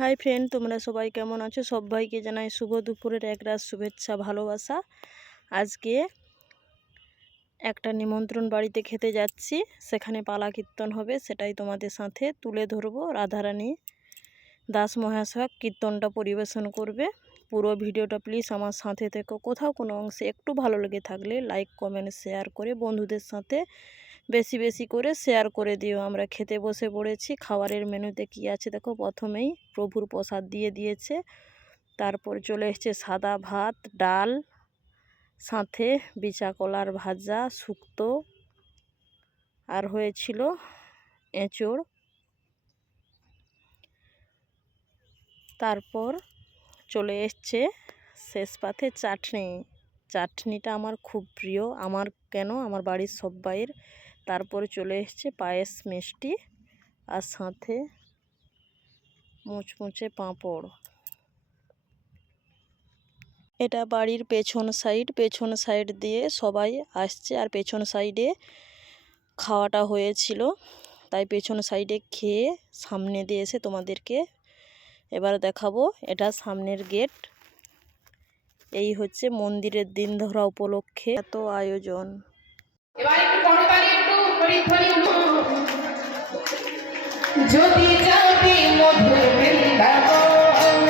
Hi friend তোমরা সবাই কেমন আছো? সবাইকে জানাই শুভ দুপুরের এক রাত শুভেচ্ছা, ভালোবাসা। আজকে একটা নিমন্ত্রণ বাড়িতে খেতে যাচ্ছি। সেখানে পালা কীর্তন হবে, সেটাই তোমাদের সাথে তুলে ধরবো। রাধারানী দাস মহাশয় কীর্তনটা পরিবেশন করবে। পুরো ভিডিওটা প্লিজ আমার সাথে থেকো। কোথাও কোনো অংশে একটু ভালো লেগে থাকলে লাইক কমেন্ট শেয়ার করে বন্ধুদের সাথে বেশি বেশি করে শেয়ার করে দিও। আমরা খেতে বসে পড়েছি। খাবারের মেনুতে কি আছে? দেখো প্রথমেই প্রভুর প্রসাদ দিয়ে দিয়েছে। তারপর চলে এসছে সাদা ভাত, ডাল, সাথে বিচা কলার ভাজা, শুক্তো, আর হয়েছিল এঁচড়। তারপর চলে এসছে শেষ পাতে চাটনি। চাটনিটা আমার খুব প্রিয়। আমার কেন? আমার বাড়ির সবাইয়ের তারপরে চলে এসছে পায়েস মিষ্টি আর সাথে মুচমুচে পাঁপড়। এটা বাড়ির পেছন সাইড পেছন সাইড দিয়ে সবাই আসছে আর পেছন সাইডে খাওয়াটা হয়েছিল। তাই পেছন সাইডে খেয়ে সামনে দিয়ে এসে তোমাদেরকে এবার দেখাবো। এটা সামনের গেট। এই হচ্ছে মন্দিরের দিন ধরা উপলক্ষে এত আয়োজন। এবার একটু যদি যাবে মধুর বৃন্দাবন।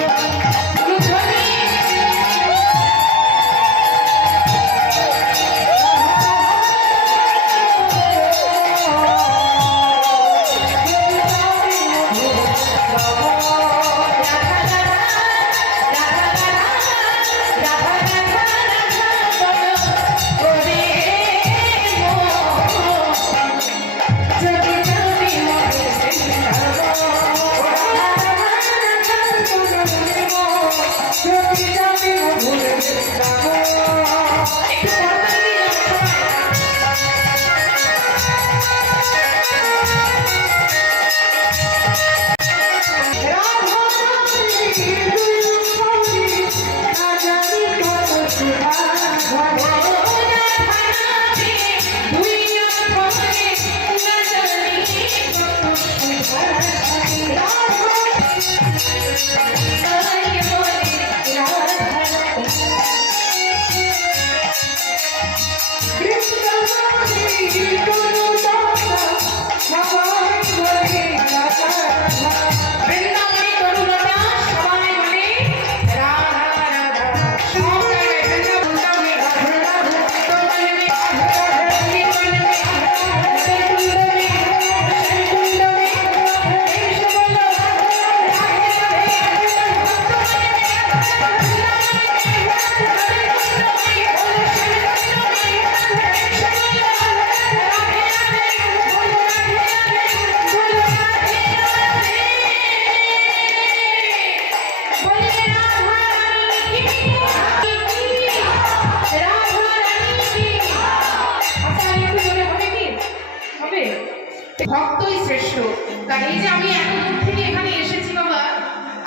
শ্রেষ্ঠ তাই এই যে আমি এত থেকে এখানে এসেছি বাবা,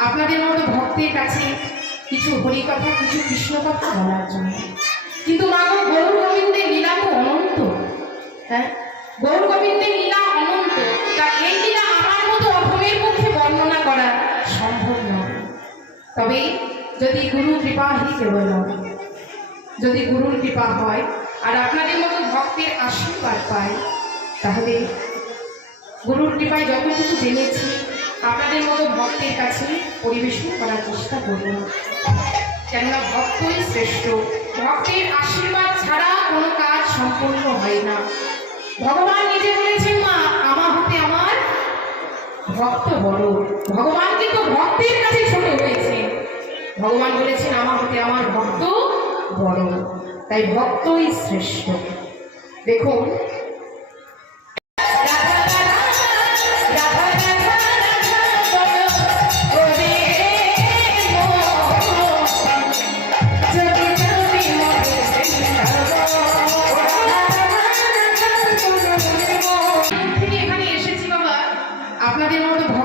আপনাদের মতো ভক্তের কাছে কিছু হরি কথা কিছু কৃষ্ণ বলার জন্য। কিন্তু মা গো, গৌর গোবিন্দের লীলা তো অনন্ত। হ্যাঁ? গৌর গোবিন্দের লীলা অনন্ত। তা এই লীলা আমার মতো অধমের পক্ষে বর্ণনা করা সম্ভব নয়। তবে যদি গুরু কৃপা হি কেবল যদি গুরুর কৃপা হয়, আর আপনাদের মতো ভক্তের আশীর্বাদ পায়, তাহলে গুরুর কৃপায় যতটুকু জেনেছি, আপনাদের মতো ভক্তের কাছে পরিবেশন করার চেষ্টা করব। কেননা ভক্তই শ্রেষ্ঠ। ভক্তের আশীর্বাদ ছাড়া কোনো কাজ সম্পূর্ণ হয় না। ভগবান নিজে বলেছেন, মা, আমার হতে আমার ভক্ত বড়। ভগবান কিন্তু ভক্তের কাছে ছোট হয়েছে। ভগবান বলেছেন, আমার হতে আমার ভক্ত বড়। তাই ভক্তই শ্রেষ্ঠ। দেখুন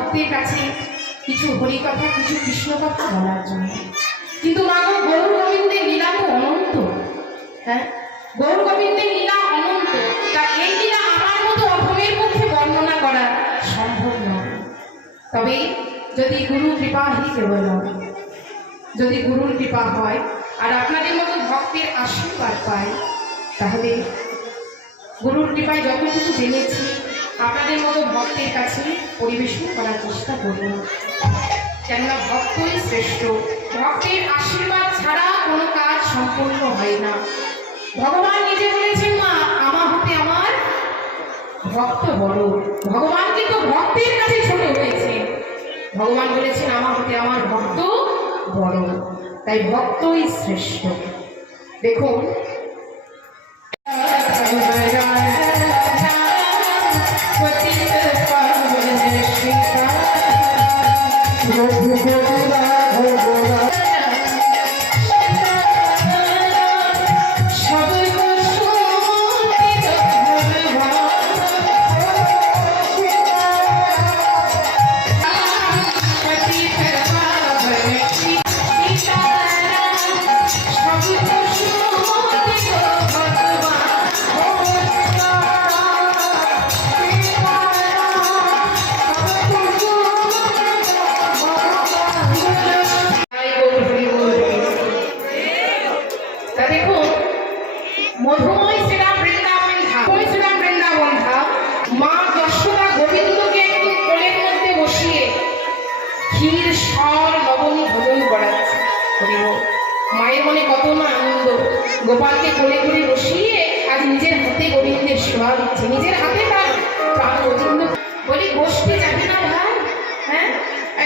ভক্তের কাছে কিছু হরি কথা কিছু কৃষ্ণ কথা বলার জন্য। কিন্তু মা গো, গৌর গোবিন্দের লীলা তো অনন্ত। হ্যাঁ? গৌর গোবিন্দের লীলা অনন্ত। তা এই লীলা আমার মতো অধমের পক্ষে বর্ণনা করা সম্ভব নয়। তবে যদি গুরু কৃপা হি কেবল যদি গুরুর কৃপা হয়, আর আপনাদের মতো ভক্তের আশীর্বাদ পায়, তাহলে গুরুর কৃপায় যতটুকু জেনেছি আপনাদের মতো ভক্তের কাছে পরিবেশন করার চেষ্টা করব। কেননা ভক্তই শ্রেষ্ঠ। ভক্তের আশীর্বাদ ছাড়া কোনো কাজ সম্পূর্ণ হয় না। ভগবান নিজে বলেছেন, মা, আমা হতে আমার ভক্ত বড়। ভগবান কিন্তু ভক্তের কাছে ছোট হয়েছে। ভগবান বলেছেন আমার হতে আমার ভক্ত বড়। তাই ভক্তই শ্রেষ্ঠ। দেখুন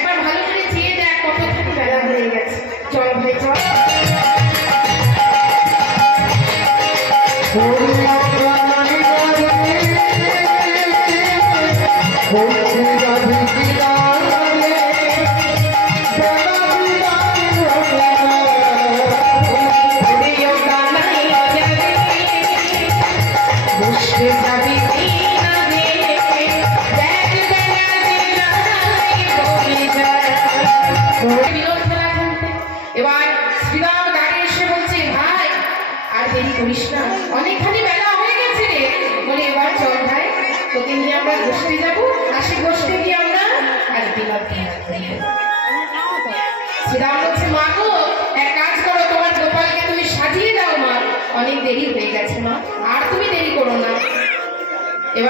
একবার ভালো করে চেয়ে দেখ কতক্ষণ বেলা হয়ে গেছে। চল ভাই চল।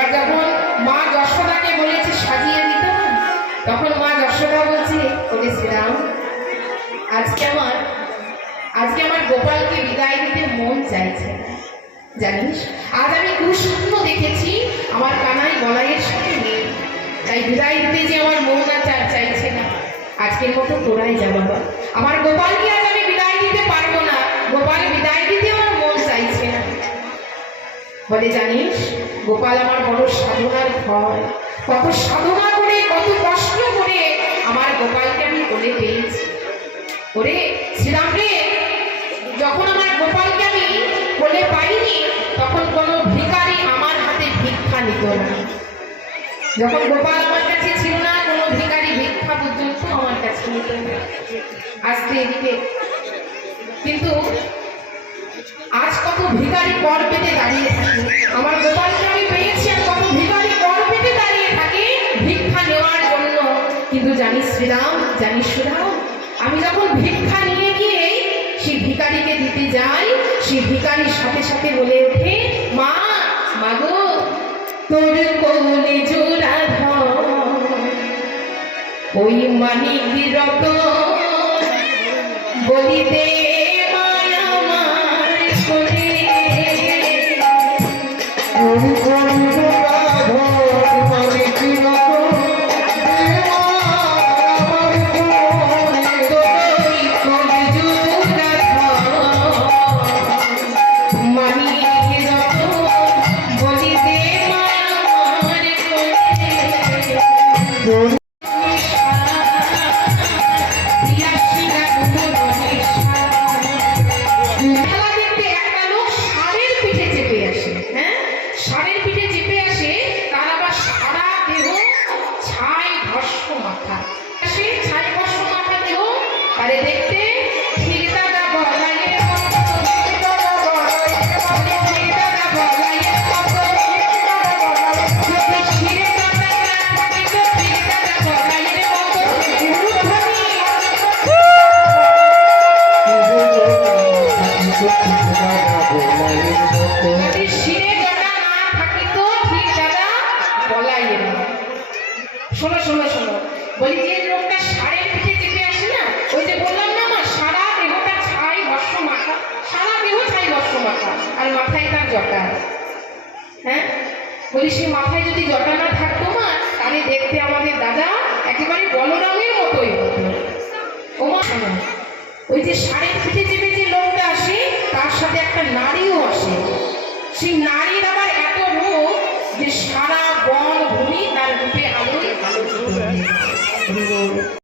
এবার যখন মা যশোদাকে বলেছে সাজিয়ে দিতে, তখন মা যশোদা বলছে ওকে শ্রীরাম, আজকে আমার আজকে আমার গোপালকে বিদায় দিতে মন চাইছে জানিস, আজ আমি দুঃস্বপ্ন দেখেছি, আমার কানাই গলাইয়ের সাথে নেই। তাই বিদায় দিতে যে আমার মন আর চাইছে না। আজকের মতো তোরাই যা বাবা। আমার গোপালকে আজ আমি বিদায় দিতে পারব না। গোপাল বিদায় দিতে আমার মন চাইছে না। বলে জানিস গোপাল আমার বড় সাধনার ফল কত সাধনা করে, কত কষ্ট করে আমার গোপালকে আমি বলে পেয়েছি। ওরে শ্রীরাম রে যখন আমার গোপালকে আমি বলে পাইনি, তখন কোনো ভিখারি আমার হাতে ভিক্ষা নিত না। যখন গোপাল আমার কাছে ছিল না, কোনো ভিখারি ভিক্ষা পর্যন্ত আমার কাছে নিত না। আসতে এদিকে। কিন্তু আজ কত ভিখারি কর পেতে দাঁড়িয়ে থাকে? আমার গোপালকে আমি পেয়েছি আর কত ভিখারি কর পেতে দাঁড়িয়ে থাকে? ভিক্ষা নেওয়ার জন্য। কিন্তু জানিস শ্রীরাম জানিস শ্রীরাম আমি যখন ভিক্ষা নিয়ে গিয়ে সেই ভিখারিকে দিতে যাই, সেই ভিখারির সাথে সাথে বলে ওঠে, মা মাগো তোর কোলে জোড়া ধর ওই মানিক রত বলিতে তোই আরে দেখতে সে মাথায় যদি জটা না থাকতো মা, তাহলে দেখতে আমাদের দাদা একেবারে বলরামের মতোই হতো ওই যে সাড়ে পিঠে চেপে যে লোকটা আসে, তার সাথে একটা নারীও আসে সেই নারীর আবার এত রূপ যে সারা বন ভূমি তার রূপে আলোয় যায়।